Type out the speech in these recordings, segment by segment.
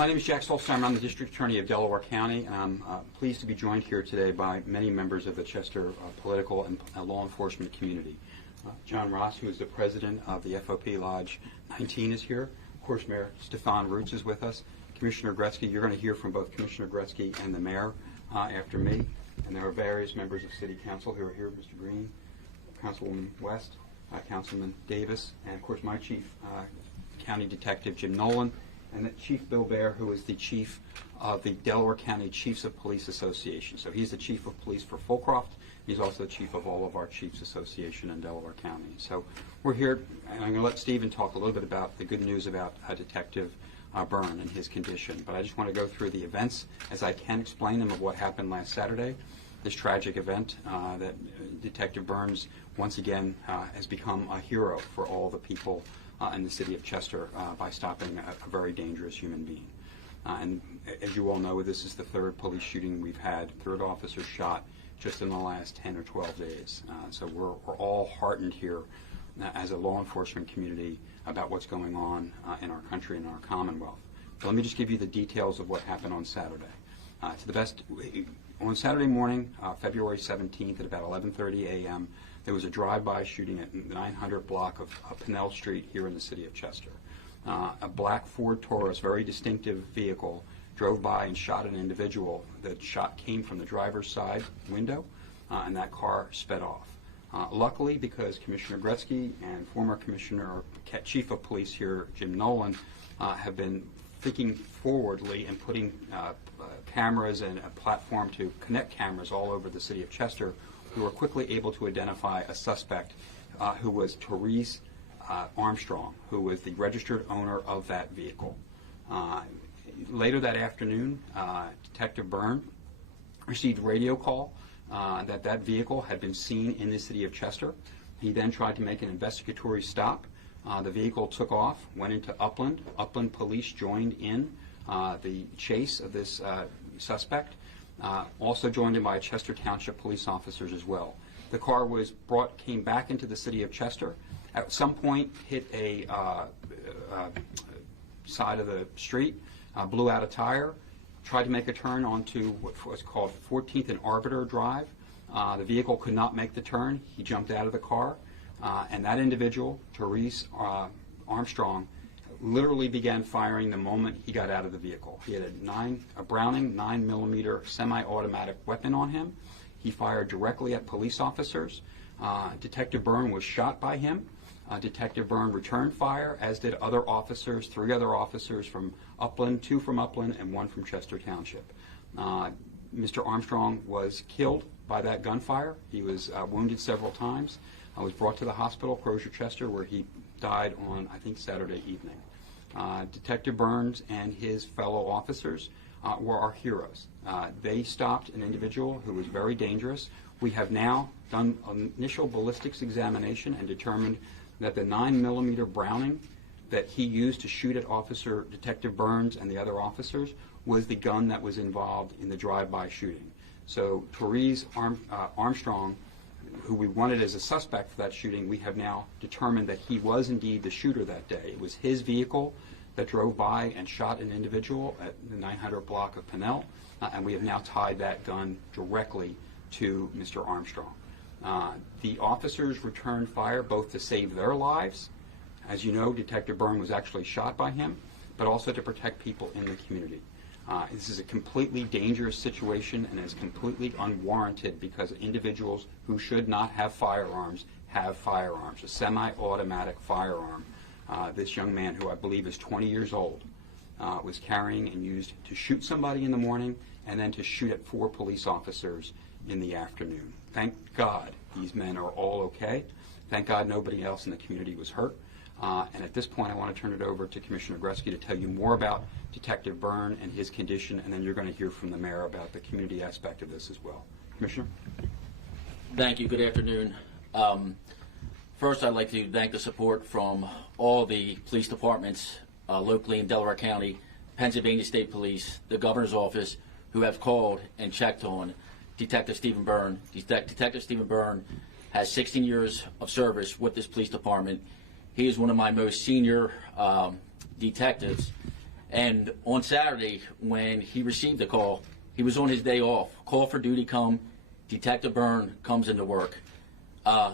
My name is Jack Solstheimer. I'm the District Attorney of Delaware County, and I'm pleased to be joined here today by many members of the Chester political and law enforcement community. John Ross, who is the president of the FOP Lodge 19, is here. Of course, Mayor Stefan Roots is with us. Commissioner Gretzky, you're going to hear from both Commissioner Gretzky and the mayor after me. And there are various members of City Council who are here, Mr. Green, Councilwoman West, Councilman Davis, and of course my chief, County Detective Jim Nolan, and the Chief Bill Baer, who is the chief of the Delaware County Chiefs of Police Association. So he's the chief of police for Fulcroft. He's also the chief of all of our Chiefs Association in Delaware County. So we're here, and I'm going to let Stephen talk a little bit about the good news about Detective Byrne and his condition. But I just want to go through the events as I can explain them of what happened last Saturday. This tragic event that Detective Byrne's once again has become a hero for all the people in the city of Chester by stopping a very dangerous human being. And as you all know, this is the third police shooting we've had, third officer shot just in the last 10 or 12 days. So we're all heartened here as a law enforcement community about what's going on in our country and our Commonwealth. So let me just give you the details of what happened on Saturday. On Saturday morning, February 17th at about 11:30 a.m., there was a drive-by shooting at the 900 block of Pennell Street here in the city of Chester. A black Ford Taurus, very distinctive vehicle, drove by and shot an individual. The shot came from the driver's side window, and that car sped off. Luckily, because Commissioner Gretzky and former Chief of Police here, Jim Nolan, have been thinking forwardly and putting cameras and a platform to connect cameras all over the city of Chester, we were quickly able to identify a suspect who was Torraize Armstrong, who was the registered owner of that vehicle. Later that afternoon, Detective Byrne received a radio call that vehicle had been seen in the city of Chester. He then tried to make an investigatory stop. The vehicle took off, went into Upland. Upland police joined in the chase of this suspect, also joined in by Chester Township police officers as well. The car came back into the city of Chester. At some point, hit a side of the street, blew out a tire, tried to make a turn onto what was called 14th and Arbiter Drive. The vehicle could not make the turn. He jumped out of the car, and that individual, Torraize Armstrong, literally began firing the moment he got out of the vehicle. He had a Browning 9mm semi-automatic weapon on him. He fired directly at police officers. Detective Byrne was shot by him. Detective Byrne returned fire, as did other officers, 3 other officers from Upland, 2 from Upland, and 1 from Chester Township. Mr. Armstrong was killed by that gunfire. He was wounded several times. Was brought to the hospital, Crozier Chester, where he died on, I think, Saturday evening. Detective Burns and his fellow officers were our heroes. They stopped an individual who was very dangerous. We have now done an initial ballistics examination and determined that the 9mm Browning that he used to shoot at Detective Burns and the other officers was the gun that was involved in the drive-by shooting. So Torraize Armstrong, who we wanted as a suspect for that shooting, we have now determined that he was indeed the shooter that day. It was his vehicle that drove by and shot an individual at the 900 block of Pennell, and we have now tied that gun directly to Mr. Armstrong. The officers returned fire both to save their lives. As you know, Detective Byrne was actually shot by him, but also to protect people in the community. This is a completely dangerous situation and is completely unwarranted because individuals who should not have firearms have firearms, a semi-automatic firearm. This young man, who I believe is 20 years old, was carrying and used to shoot somebody in the morning and then to shoot at 4 police officers in the afternoon. Thank God these men are all okay. Thank God nobody else in the community was hurt. And at this point, I want to turn it over to Commissioner Gretzky to tell you more about Detective Byrne and his condition, and then you're going to hear from the mayor about the community aspect of this as well. Commissioner? Thank you. Good afternoon. First, I'd like to thank the support from all the police departments locally in Delaware County, Pennsylvania State Police, the Governor's Office, who have called and checked on Detective Steven Byrne. Detective Steven Byrne has 16 years of service with this police department. He is one of my most senior detectives, And on Saturday, when he received the call, he was on his day off. Call for duty come, Detective Byrne comes into work.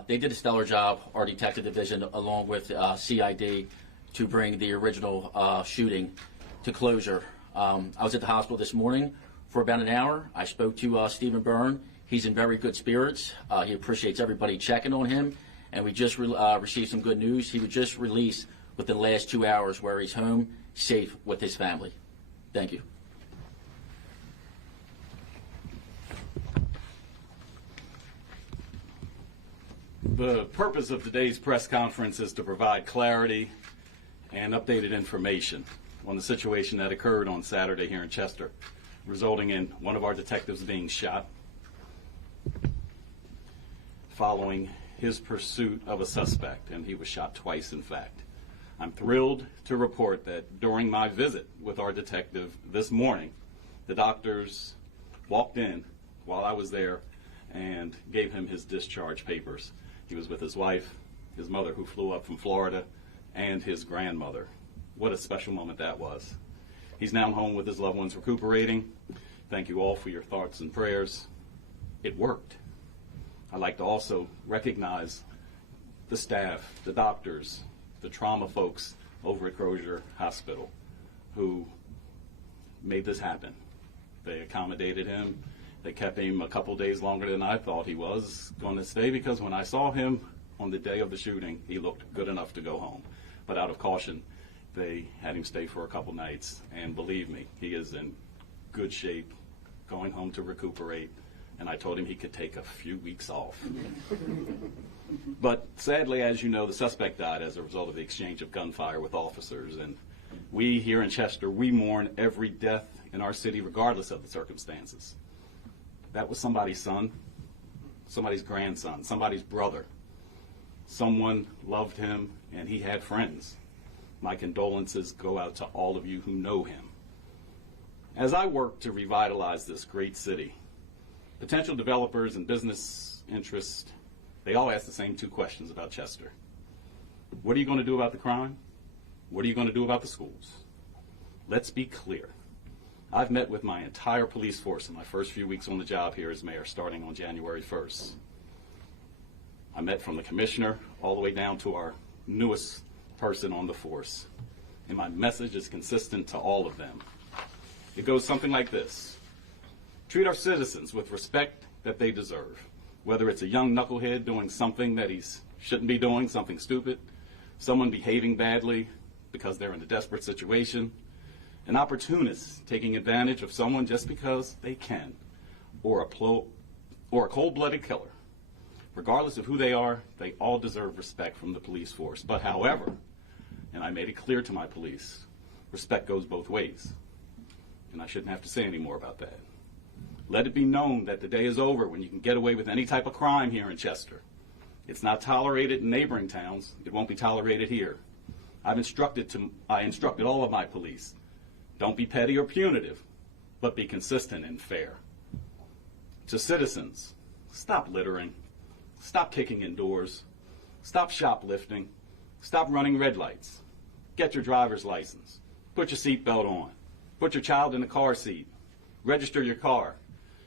They did a stellar job, our detective division, along with CID, to bring the original shooting to closure. I was at the hospital this morning for about an hour. I spoke to Steven Byrne. He's in very good spirits. He appreciates everybody checking on him. And we just received some good news. He was just released within the last 2 hours, where he's home, safe with his family. Thank you. The purpose of today's press conference is to provide clarity and updated information on the situation that occurred on Saturday here in Chester, resulting in one of our detectives being shot following his pursuit of a suspect, and he was shot twice, in fact. I'm thrilled to report that during my visit with our detective this morning, the doctors walked in while I was there and gave him his discharge papers. He was with his wife, his mother who flew up from Florida, and his grandmother. What a special moment that was. He's now home with his loved ones recuperating. Thank you all for your thoughts and prayers. It worked. I'd like to also recognize the staff, the doctors, the trauma folks over at Crozier Hospital who made this happen. They accommodated him. They kept him a couple days longer than I thought he was going to stay, because when I saw him on the day of the shooting, he looked good enough to go home. But out of caution, they had him stay for a couple nights, and believe me, he is in good shape, going home to recuperate, and I told him he could take a few weeks off. But sadly, as you know, the suspect died as a result of the exchange of gunfire with officers, and we here in Chester, we mourn every death in our city regardless of the circumstances. That was somebody's son, somebody's grandson, somebody's brother. Someone loved him and he had friends. My condolences go out to all of you who know him. As I work to revitalize this great city, potential developers and business interests, they all ask the same two questions about Chester. What are you going to do about the crime? What are you going to do about the schools? Let's be clear. I've met with my entire police force in my first few weeks on the job here as mayor, starting on January 1st. I met from the commissioner all the way down to our newest person on the force. And my message is consistent to all of them. It goes something like this. Treat our citizens with respect that they deserve. Whether it's a young knucklehead doing something that he shouldn't be doing, something stupid, someone behaving badly because they're in a desperate situation, an opportunist taking advantage of someone just because they can, or a cold-blooded killer. Regardless of who they are, they all deserve respect from the police force. But however, and I made it clear to my police, respect goes both ways. And I shouldn't have to say any more about that. Let it be known that the day is over when you can get away with any type of crime here in Chester. It's not tolerated in neighboring towns. It won't be tolerated here. I instructed all of my police. Don't be petty or punitive, but be consistent and fair. To citizens, stop littering. Stop kicking in doors. Stop shoplifting. Stop running red lights. Get your driver's license. Put your seatbelt on. Put your child in the car seat. Register your car.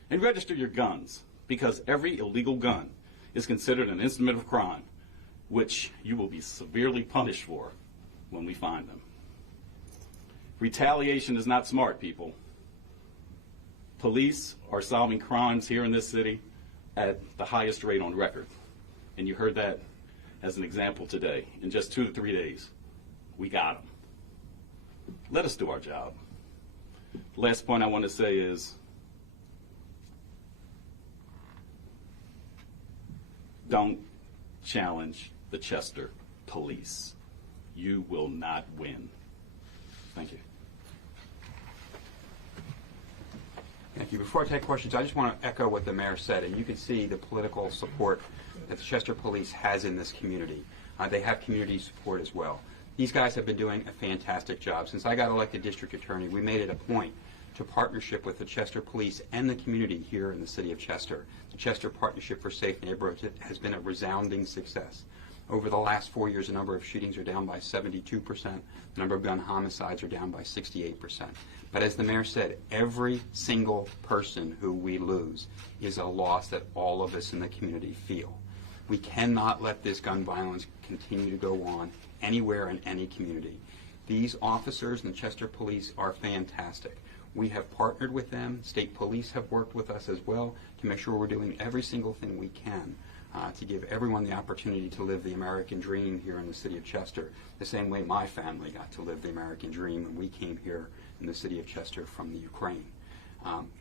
And register your guns, because every illegal gun is considered an instrument of crime, which you will be severely punished for when we find them. Retaliation is not smart, people. Police are solving crimes here in this city at the highest rate on record. And you heard that as an example today. In just 2 to 3 days, we got them. Let us do our job. The last point I want to say is, don't challenge the Chester police. You will not win. Thank you. Thank you. Before I take questions, I just want to echo what the mayor said, and you can see the political support that the Chester Police has in this community. They have community support as well. These guys have been doing a fantastic job. Since I got elected district attorney, we made it a point to partnership with the Chester Police and the community here in the city of Chester. The Chester Partnership for Safe Neighborhoods has been a resounding success. Over the last 4 years, the number of shootings are down by 72%. The number of gun homicides are down by 68%. But as the mayor said, every single person who we lose is a loss that all of us in the community feel. We cannot let this gun violence continue to go on anywhere in any community. These officers in the Chester Police are fantastic. We have partnered with them. State police have worked with us as well to make sure we're doing every single thing we can to give everyone the opportunity to live the American dream here in the city of Chester, the same way my family got to live the American dream when we came here in the city of Chester from the Ukraine.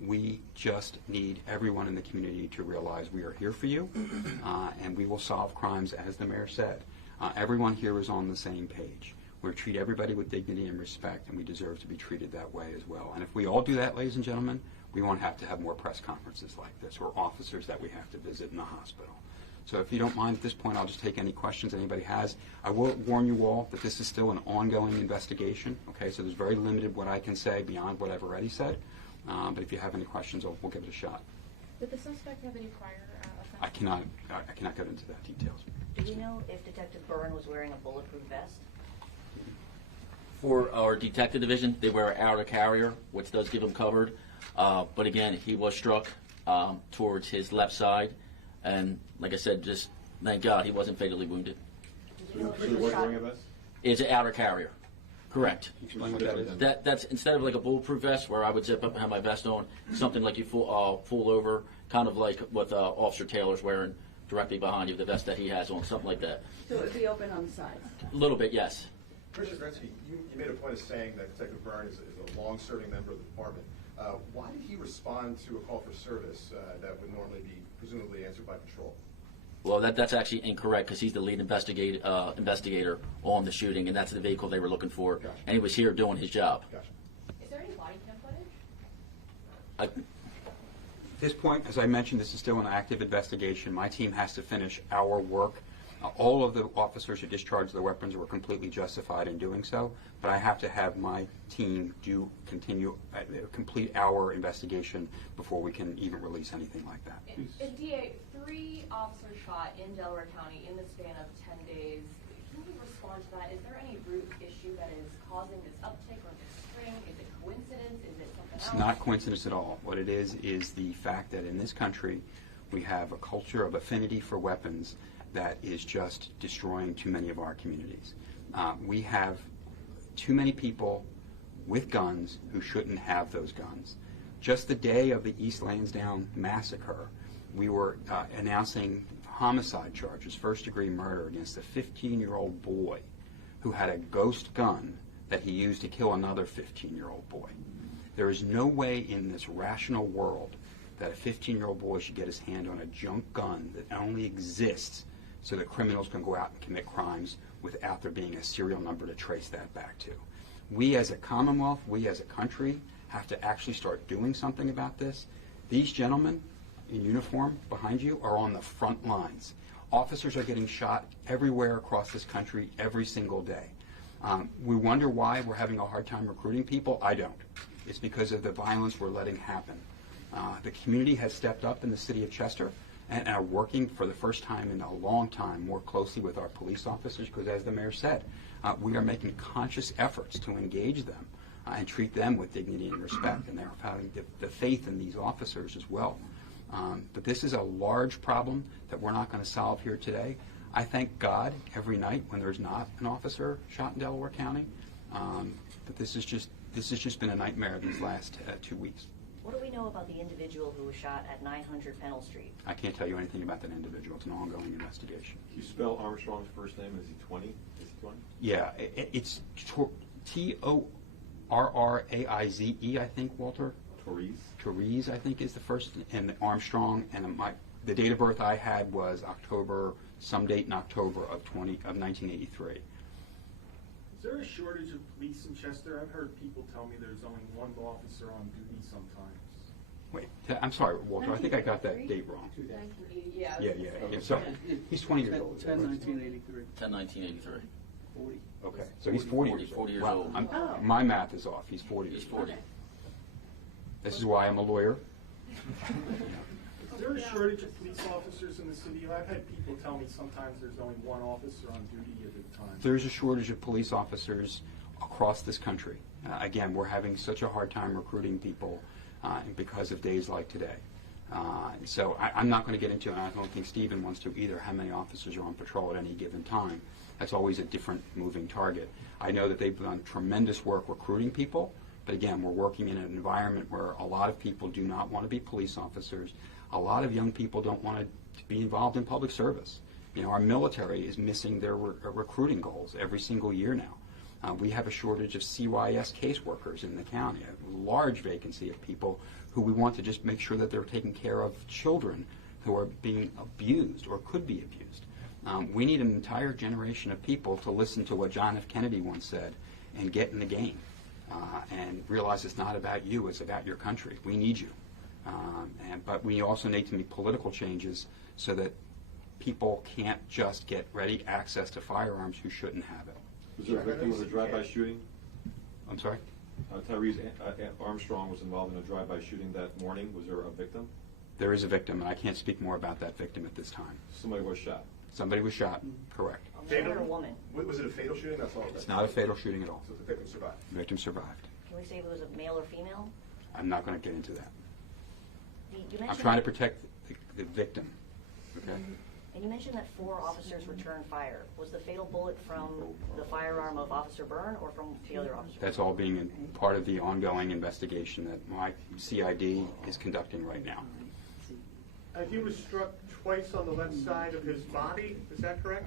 We just need everyone in the community to realize we are here for you, and we will solve crimes, as the mayor said. Everyone here is on the same page. We treat everybody with dignity and respect, and we deserve to be treated that way as well. And if we all do that, ladies and gentlemen, we won't have to have more press conferences like this or officers that we have to visit in the hospital. So if you don't mind, at this point, I'll just take any questions anybody has. I will warn you all that this is still an ongoing investigation, okay? So there's very limited what I can say beyond what I've already said. But if you have any questions, we'll give it a shot. Did the suspect have any prior offenses? I cannot go into that details. Do we know if Detective Byrne was wearing a bulletproof vest? For our detective division, they wear an outer carrier, which does give him covered. But again, he was struck towards his left side. And like I said, just thank God he wasn't fatally wounded. Do you know if he was shot? It's an outer carrier. Correct. Explain what that is. That's instead of like a bulletproof vest where I would zip up and have my vest on, something like you fold over, kind of like what Officer Taylor's wearing directly behind you, the vest that he has on, something like that. So it would be open on the sides? A little bit, yes. Commissioner Gretzky, you made a point of saying that Detective Byrne is a long-serving member of the department. Why did he respond to a call for service that would normally be presumably answered by patrol? Well, that's actually incorrect because he's the lead investigator on the shooting, and that's the vehicle they were looking for. Gotcha. And he was here doing his job. Gotcha. Is there any body cam footage? At this point, as I mentioned, this is still an active investigation. My team has to finish our work. All of the officers who discharged their weapons were completely justified in doing so, but I have to have my team complete our investigation before we can even release anything like that. And DA, 3 officers shot in Delaware County in the span of 10 days. Can you respond to that? Is there any root issue that is causing this uptick or this string? Is it coincidence? Is it something else? It's not coincidence at all. What it is the fact that in this country we have a culture of affinity for weapons that is just destroying too many of our communities. We have too many people with guns who shouldn't have those guns. Just the day of the East Lansdowne massacre, we were announcing homicide charges, first-degree murder against a 15-year-old boy who had a ghost gun that he used to kill another 15-year-old boy. There is no way in this rational world that a 15-year-old boy should get his hand on a junk gun that only exists so that criminals can go out and commit crimes without there being a serial number to trace that back to. We as a Commonwealth, we as a country, have to actually start doing something about this. These gentlemen in uniform behind you are on the front lines. Officers are getting shot everywhere across this country every single day. We wonder why we're having a hard time recruiting people. I don't. It's because of the violence we're letting happen. The community has stepped up in the city of Chester and are working for the first time in a long time more closely with our police officers because, as the mayor said, we are making conscious efforts to engage them and treat them with dignity and respect, and they're having the faith in these officers as well. But this is a large problem that we're not going to solve here today. I thank God every night when there's not an officer shot in Delaware County, but this has just been a nightmare these last 2 weeks. What do we know about the individual who was shot at 900 Pennell Street? I can't tell you anything about that individual. It's an ongoing investigation. Can you spell Armstrong's first name? Is he 20? Is he 20? Yeah, it's Torraize, I think, Walter. Torraize? Torraize, I think, is the first, and Armstrong, and the date of birth I had was some date in October of 1983. Is there a shortage of police in Chester? I've heard people tell me there's only 1 officer on duty sometimes. Wait, I'm sorry, Walter, I think I got that date wrong. 1980, yeah. Yeah, so he's 20 years old. 10/1983. 10/1983. 40. Okay, so he's 40 years old. 40 years Wow, old. my math is off. He's 40 years He's old. 40. This is why I'm a lawyer. Is there a shortage of police officers in the city? I've had people tell me sometimes there's only one officer on duty at a time. There's a shortage of police officers across this country. Again, we're having such a hard time recruiting people because of days like today. So I'm not going to get into, and I don't think Stephen wants to either, how many officers are on patrol at any given time. That's always a different moving target. I know that they've done tremendous work recruiting people, but again, we're working in an environment where a lot of people do not want to be police officers. A lot of young people don't want to be involved in public service. You know, our military is missing their recruiting goals every single year now. We have a shortage of CYS caseworkers in the county, a large vacancy of people who we want to just make sure that they're taking care of children who are being abused or could be abused. We need an entire generation of people to listen to what John F. Kennedy once said and get in the game and realize it's not about you, it's about your country. We need you. But we also need to make political changes so that people can't just get ready access to firearms who shouldn't have it. Was there a victim of a drive-by shooting? I'm sorry? Torraize Armstrong was involved in a drive-by shooting that morning. Was there a victim? There is a victim, and I can't speak more about that victim at this time. Somebody was shot. Somebody was shot, correct. A man or a woman? Was it a fatal shooting? That's all. It's not a fatal shooting at all. So the victim survived. The victim survived. Can we say if it was a male or female? I'm not going to get into that. You I'm mentioned trying to that- protect the victim, okay? And you mentioned that 4 officers returned fire. Was the fatal bullet from the firearm of Officer Byrne or from the other officer? That's all being part of the ongoing investigation that my CID is conducting right now. He was struck twice on the left side of his body, is that correct?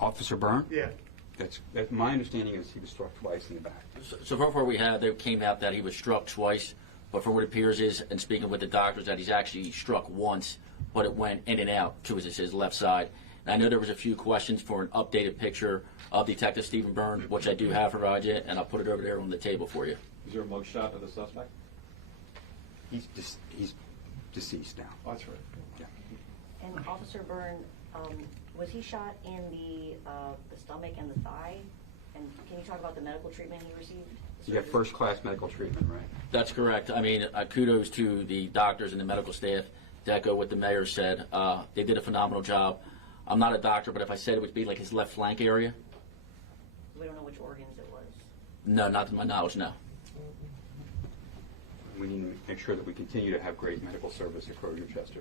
Officer Byrne? Yeah. That's my understanding is he was struck twice in the back. So far we had, there came out that he was struck twice, but from what it appears is, and speaking with the doctors, that he's actually struck once, but it went in and out to his left side. And I know there was a few questions for an updated picture of Detective Steven Byrne, which I do have provided you, and I'll put it over there on the table for you. Is there a mugshot of the suspect? He's deceased now. Oh, that's right. Yeah. And Officer Byrne, was he shot in the stomach and the thigh? And can you talk about the medical treatment he received? You got first-class medical treatment, right? That's correct. I mean, kudos to the doctors and the medical staff to echo what the mayor said. They did a phenomenal job. I'm not a doctor, but if I said it would be like his left flank area. We don't know which organs it was. No, not to my knowledge, no. We need to make sure that we continue to have great medical service at Crozier Chester.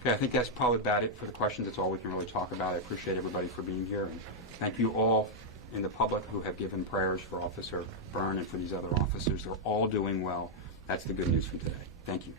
Okay, I think that's probably about it for the questions. That's all we can really talk about. I appreciate everybody for being here, and thank you all in the public who have given prayers for Officer Byrne and for these other officers. They're all doing well. That's the good news from today. Thank you.